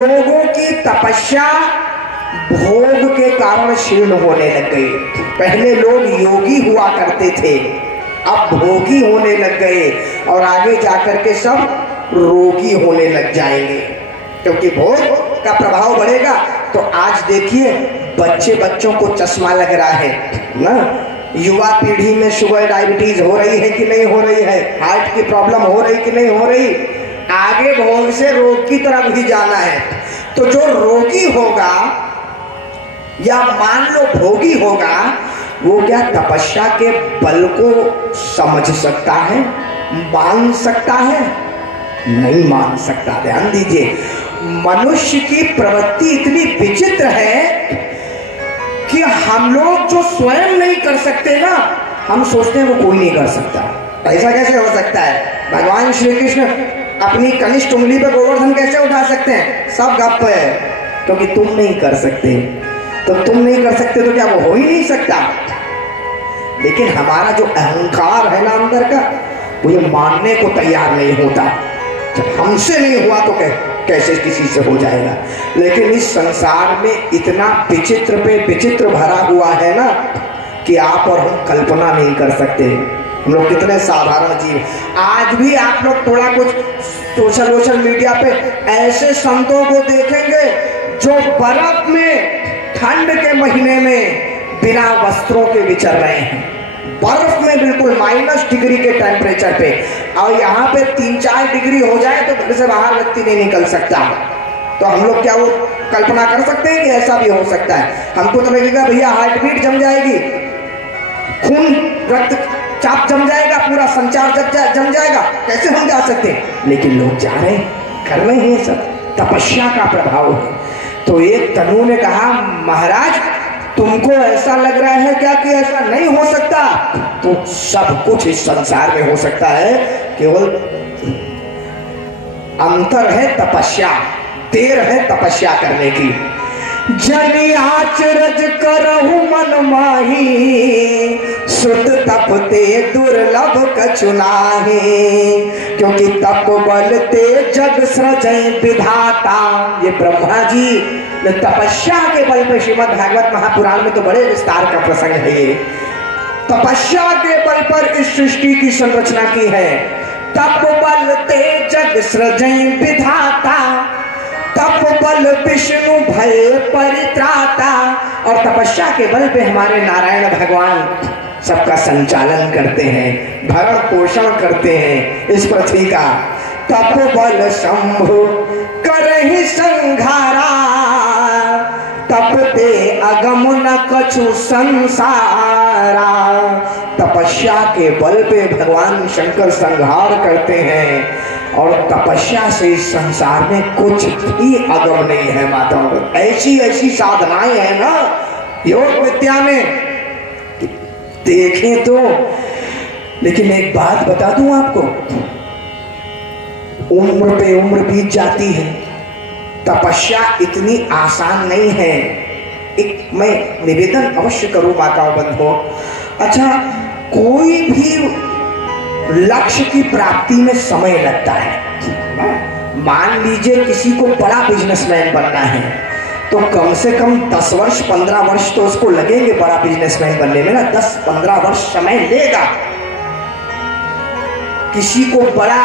लोगों की तपस्या भोग के कारण क्षीण होने लग गई। पहले लोग योगी हुआ करते थे, अब भोगी होने लग गए और आगे जाकर के सब रोगी होने लग जाएंगे, क्योंकि भोग का प्रभाव बढ़ेगा। तो आज देखिए बच्चों को चश्मा लग रहा है ना, युवा पीढ़ी में शुगर डायबिटीज हो रही है कि नहीं हो रही है, हार्ट की प्रॉब्लम हो रही कि नहीं हो रही। आगे भोग से रोग की तरफ ही जाना है। तो जो रोगी होगा या मान लो भोगी होगा, वो क्या तपस्या के बल को समझ सकता है, मान सकता है? नहीं मान सकता। ध्यान दीजिए, मनुष्य की प्रवृत्ति इतनी विचित्र है कि हम लोग जो स्वयं नहीं कर सकते ना, हम सोचते हैं वो कोई नहीं कर सकता। ऐसा कैसे हो सकता है? भगवान श्री कृष्ण अपनी कनिष्ठ उंगली पे गोवर्धन कैसे उठा सकते हैं? सब गप है, क्योंकि तुम नहीं कर सकते। तो तुम नहीं कर सकते तो क्या वो हो ही नहीं सकता? लेकिन हमारा जो अहंकार है ना अंदर का, वो ये मानने को तैयार नहीं होता। जब हमसे नहीं हुआ तो कैसे किसी से हो जाएगा। लेकिन इस संसार में इतना विचित्र पे विचित्र भरा हुआ है ना कि आप और हम कल्पना नहीं कर सकते। हम लोग कितने साधारण जीव। आज भी आप लोग थोड़ा कुछ सोशल मीडिया पे ऐसे संतों को देखेंगे जो बर्फ में ठंड के महीने में बिना वस्त्रों के विचर रहे हैं, बर्फ में बिल्कुल -डिग्री के टेम्परेचर पे, और यहाँ पे 3-4 डिग्री हो जाए तो घर से बाहर व्यक्ति नहीं निकल सकता। तो हम लोग क्या वो कल्पना कर सकते हैं कि ऐसा भी हो सकता है? हमको तो लगेगा भैया हार्ट बीट जम जाएगी, खून रक्त चाप जम जाएगा, पूरा संचार जम जाएगा, कैसे हम जा सकते हैं? लेकिन लोग जा रहे हैं, कर रहे हैं। सब तपस्या का प्रभाव है। तो एक तनु ने कहा, महाराज तुमको ऐसा लग रहा है क्या कि ऐसा नहीं हो सकता? तो सब कुछ इस संसार में हो सकता है, केवल अंतर है तपस्या, देर है तपस्या करने की। जनि आचरज करहु मन माही, सुत तप ते दुर्लभ कछु नाहि, क्योंकि तप बल ते जग सृजै विधाता। ये ब्रह्मा जी तपस्या के बल पे, श्रीमद् भागवत महापुराण में तो बड़े विस्तार का प्रसंग है ये, तपस्या के बल पर इस सृष्टि की संरचना की है। तप बल ते जग सृजै विधाता, तप बल विष्णु भय परित्राता। और तपस्या के बल पे हमारे नारायण भगवान सबका संचालन करते हैं, भरण पोषण करते हैं इस पृथ्वी का। तप बल शंभु करहि संघारा, तपते अगम न कछु संसारा। तपस्या के बल पे भगवान शंकर संहार करते हैं, और तपस्या से इस संसार में कुछ भी अगम नहीं है। माताओं, ऐसी ऐसी साधनाएं हैं ना योग विद्या में, देखें तो। लेकिन एक बात बता दूं आपको, उम्र पे उम्र बीत जाती है, तपस्या इतनी आसान नहीं है। एक मैं निवेदन अवश्य करूं माताओं बंधुओं, अच्छा कोई भी लक्ष्य की प्राप्ति में समय लगता है। मान लीजिए किसी को बड़ा बिजनेसमैन बनना है, तो कम से कम 10 वर्ष 15 वर्ष तो उसको लगेंगे बड़ा बिजनेसमैन बनने में ना, 10-15 वर्ष समय लेगा। किसी को बड़ा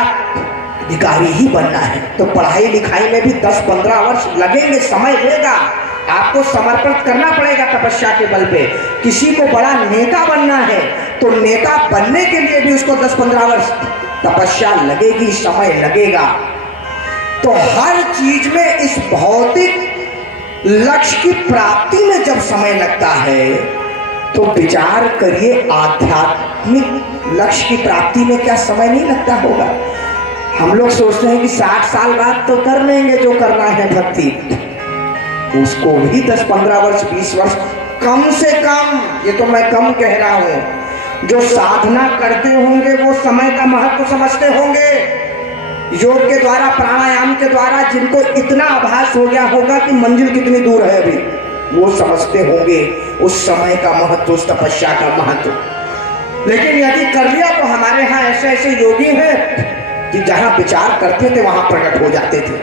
अधिकारी ही बनना है तो पढ़ाई लिखाई में भी 10-15 वर्ष लगेंगे, समय लेगा, आपको समर्पण करना पड़ेगा तपस्या के बल पे। किसी को बड़ा नेता बनना है तो नेता बनने के लिए भी उसको 10-15 वर्ष तपस्या लगेगी, समय लगेगा। तो हर चीज में इस भौतिक लक्ष्य की प्राप्ति में जब समय लगता है, तो विचार करिए आध्यात्मिक लक्ष्य की प्राप्ति में क्या समय नहीं लगता होगा? हम लोग सोचते हैं कि 60 साल बाद तो कर लेंगे जो करना है भक्ति, उसको भी 10-15 वर्ष 20 वर्ष कम से कम, ये तो मैं कम कह रहा हूं, जो साधना करते होंगे वो समय का महत्व समझते होंगे। योग के द्वारा, प्राणायाम के द्वारा जिनको इतना आभास हो गया होगा कि मंजिल कितनी दूर है अभी, वो समझते होंगे उस समय का महत्व, उस तपस्या का महत्व। लेकिन यदि कर लिया तो हमारे यहाँ ऐसे ऐसे योगी हैं कि जहां विचार करते थे वहां प्रकट हो जाते थे।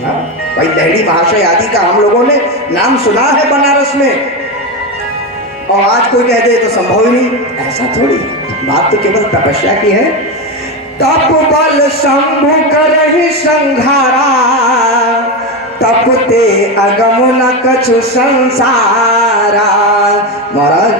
भाई लहड़ी महाशय आदि का हम लोगों ने नाम सुना है बनारस में, और आज कोई कह दे तो संभव ही नहीं, ऐसा थोड़ी। बात तो केवल तपस्या की है। तप बल शंभु करहि संघारा, तपते अगम न कछु संसारा। महाराज